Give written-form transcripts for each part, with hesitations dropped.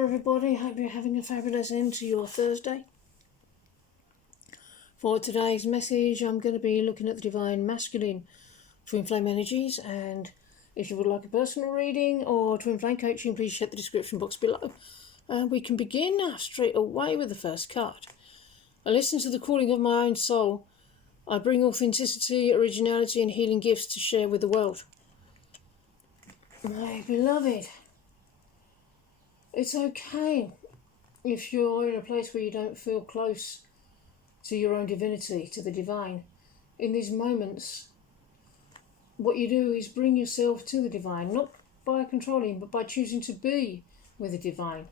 Hello everybody, hope you're having a fabulous end to your Thursday. For today's message, I'm going to be looking at the Divine Masculine Twin Flame energies, and if you would like a personal reading or Twin Flame coaching, please check the description box below. We can begin straight away with the first card. I listen to the calling of my own soul. I bring authenticity, originality and healing gifts to share with the world. My beloved, it's okay if you're in a place where you don't feel close to your own divinity, to the divine. In these moments, what you do is bring yourself to the divine, not by controlling, but by choosing to be with the divine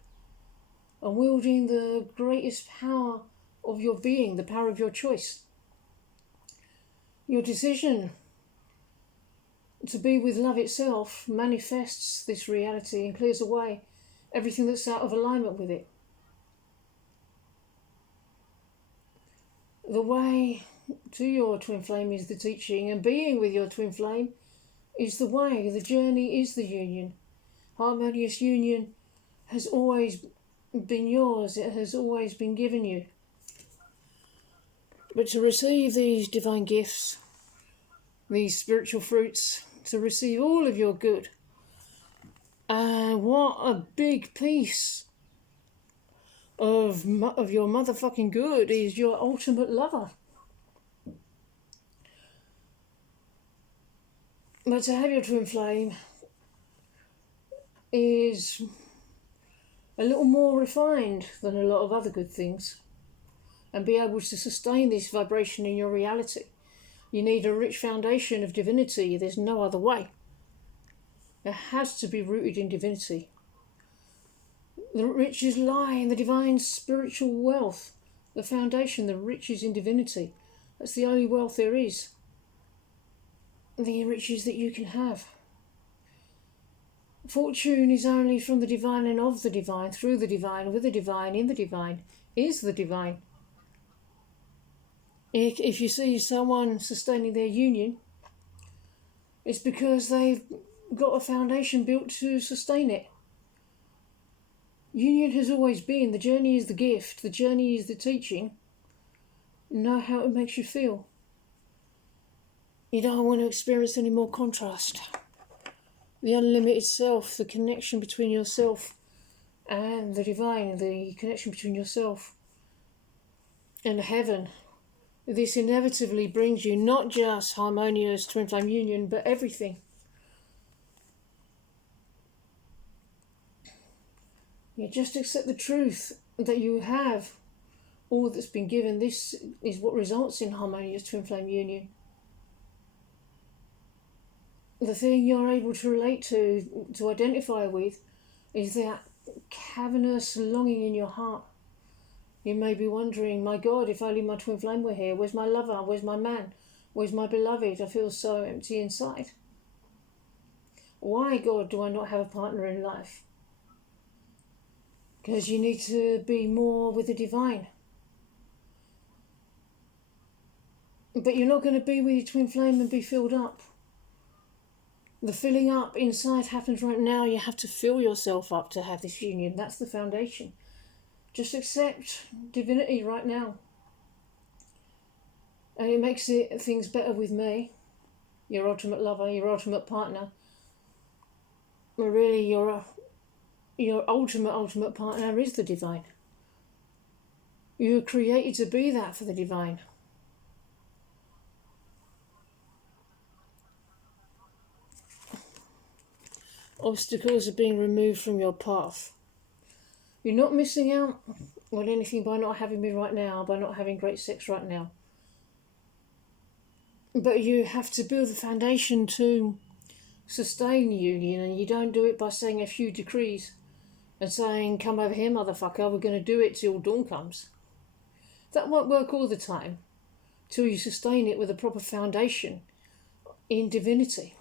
and wielding the greatest power of your being, the power of your choice. Your decision to be with love itself manifests this reality and clears away everything that's out of alignment with it. The way to your twin flame is the teaching, and being with your twin flame is the way. The journey is the union. Harmonious union has always been yours. It has always been given you. But to receive these divine gifts, these spiritual fruits, to receive all of your good, and what a big piece of your motherfucking good is your ultimate lover. But to have your twin flame is a little more refined than a lot of other good things, and be able to sustain this vibration in your reality. You need a rich foundation of divinity. There's no other way. It has to be rooted in divinity. The riches lie in the divine spiritual wealth. The foundation, the riches in divinity. That's the only wealth there is. The riches that you can have. Fortune is only from the divine and of the divine, through the divine, with the divine, in the divine, is the divine. If you see someone sustaining their union, it's because they've got a foundation built to sustain it. Union has always been. The journey is the gift. The journey is the teaching. Know how it makes you feel. You don't want to experience any more contrast. The unlimited self, the connection between yourself and the divine, the connection between yourself and heaven. This inevitably brings you not just harmonious twin flame union, but everything. You just accept the truth that you have all that's been given. This is what results in harmonious twin flame union. The thing you're able to relate to identify with, is that cavernous longing in your heart. You may be wondering, my God, if only my twin flame were here. Where's my lover? Where's my man? Where's my beloved? I feel so empty inside. Why, God, do I not have a partner in life? Because you need to be more with the divine. But you're not going to be with your twin flame and be filled up. The filling up inside happens right now. You have to fill yourself up to have this union. That's the foundation. Just accept divinity right now. And it makes things better with me, your ultimate lover, your ultimate partner. But really, your ultimate partner is the divine. You were created to be that for the divine. Obstacles are being removed from your path. You're not missing out on anything by not having me right now, by not having great sex right now. But you have to build the foundation to sustain union, and you don't do it by saying a few decrees and saying, come over here, motherfucker, we're going to do it till dawn comes. That won't work all the time, till you sustain it with a proper foundation in divinity.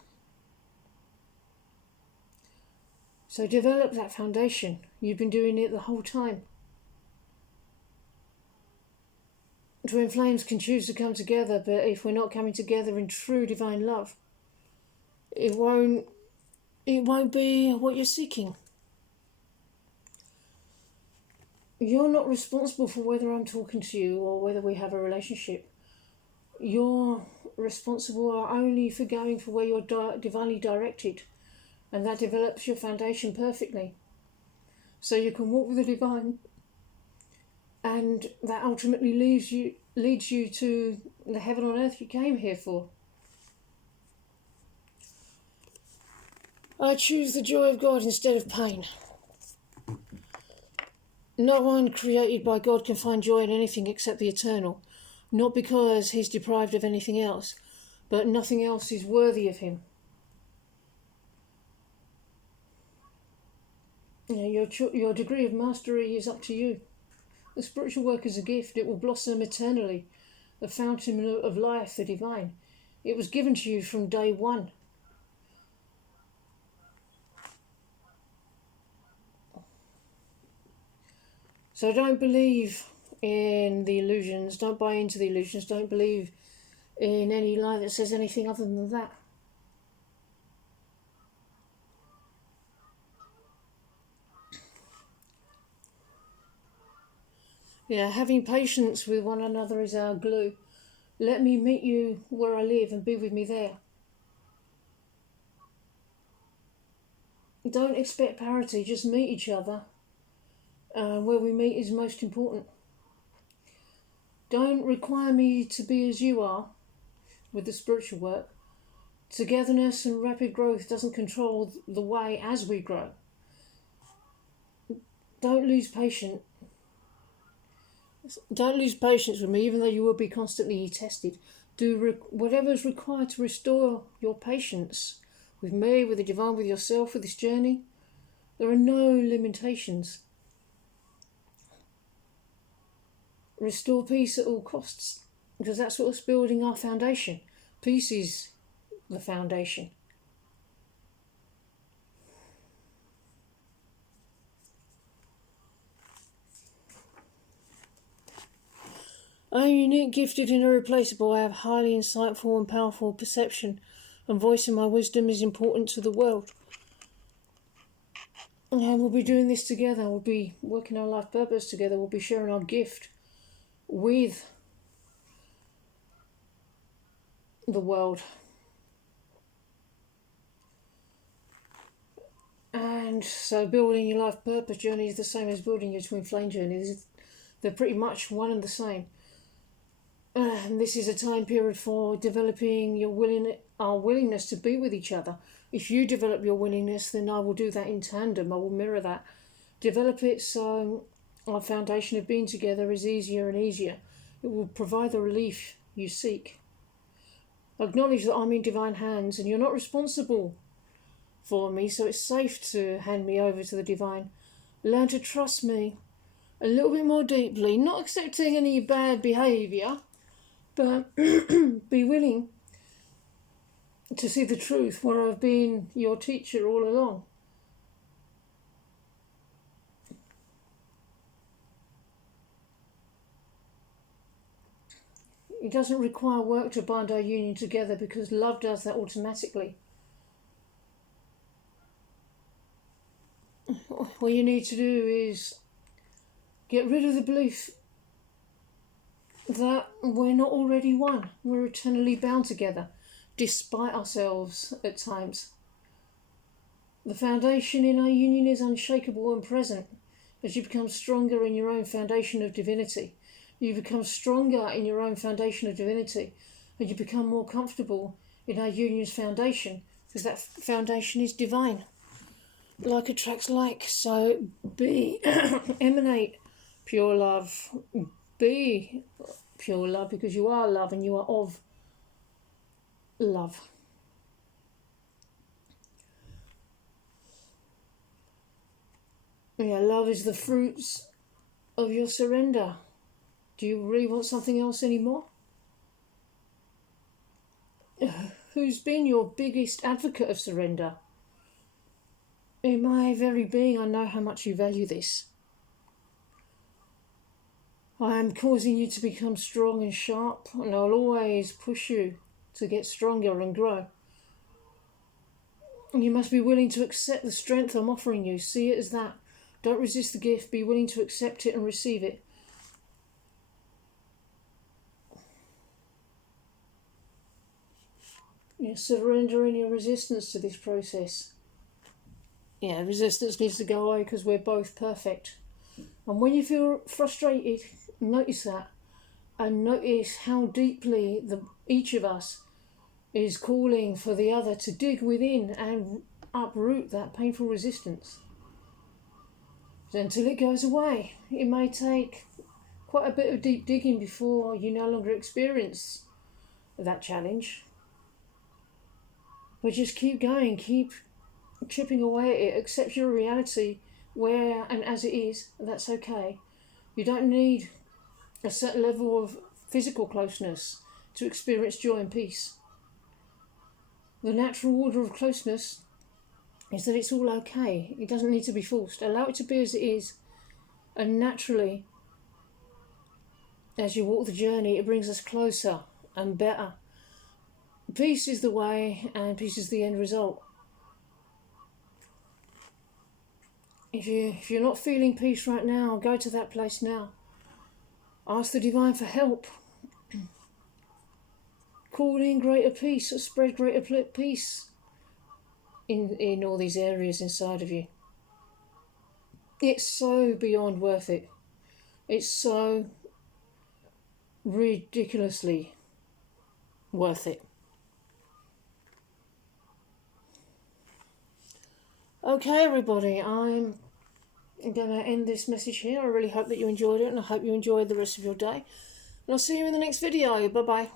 So develop that foundation. You've been doing it the whole time. Twin flames can choose to come together, but if we're not coming together in true divine love, it won't be what you're seeking. You're not responsible for whether I'm talking to you or whether we have a relationship. You're responsible only for going for where you're divinely directed, and that develops your foundation perfectly. So you can walk with the divine, and that ultimately leads you to the heaven on earth you came here for. I choose the joy of God instead of pain. No one created by God can find joy in anything except the eternal, not because he's deprived of anything else, but nothing else is worthy of him. Your degree of mastery is up to you. The spiritual work is a gift. It will blossom eternally. The fountain of life, the divine. It was given to you from day one. So don't believe in the illusions. Don't buy into the illusions. Don't believe in any lie that says anything other than that. Yeah, having patience with one another is our glue. Let me meet you where I live and be with me there. Don't expect parity, just meet each other. Where we meet is most important. Don't require me to be as you are with the spiritual work. Togetherness and rapid growth doesn't control the way as we grow. Don't lose patience. Don't lose patience with me, even though you will be constantly tested. Do whatever is required to restore your patience with me, with the divine, with yourself, with this journey. There are no limitations. Restore peace at all costs, because that's what's building our foundation. Peace is the foundation. I am unique, gifted, and irreplaceable. I have highly insightful and powerful perception, and voicing my wisdom is important to the world. And we'll be doing this together. We'll be working our life purpose together. We'll be sharing our gift with the world. And so building your life purpose journey is the same as building your twin flame journey. They're pretty much one and the same. And this is a time period for developing our willingness to be with each other. If you develop your willingness, then I will do that in tandem. I will mirror that. Develop it so our foundation of being together is easier and easier. It will provide the relief you seek. Acknowledge that I'm in divine hands and you're not responsible for me, so it's safe to hand me over to the divine. Learn to trust me a little bit more deeply, not accepting any bad behaviour, but be willing to see the truth where I've been your teacher all along. It doesn't require work to bind our union together because love does that automatically. What you need to do is get rid of the belief that we're not already one. We're eternally bound together, despite ourselves at times. The foundation in our union is unshakable and present. As you become stronger in your own foundation of divinity, you become stronger in your own foundation of divinity, and you become more comfortable in our union's foundation, because that foundation is divine. Like attracts like, so emanate pure love. Be pure love because you are love and you are of love. Yeah, love is the fruits of your surrender. Do you really want something else anymore? Who's been your biggest advocate of surrender? In my very being, I know how much you value this. I am causing you to become strong and sharp, and I'll always push you to get stronger and grow. And you must be willing to accept the strength I'm offering you. See it as that. Don't resist the gift. Be willing to accept it and receive it. Surrender any resistance to this process. Resistance needs to go away because we're both perfect. And when you feel frustrated, notice that. And notice how deeply each of us is calling for the other to dig within and uproot that painful resistance. Until it goes away. It may take quite a bit of deep digging before you no longer experience that challenge. But just keep going, keep chipping away at it, accept your reality where and as it is, that's okay. You don't need a certain level of physical closeness to experience joy and peace. The natural order of closeness is that it's all okay. It doesn't need to be forced. Allow it to be as it is. And naturally, as you walk the journey, it brings us closer and better. Peace is the way, and peace is the end result. If you're not feeling peace right now, go to that place now. Ask the divine for help. Call in greater peace, spread greater peace in all these areas inside of you. It's so beyond worth it. It's so ridiculously worth it. Okay, everybody, I'm going to end this message here. I really hope that you enjoyed it, and I hope you enjoyed the rest of your day. And I'll see you in the next video. Bye-bye.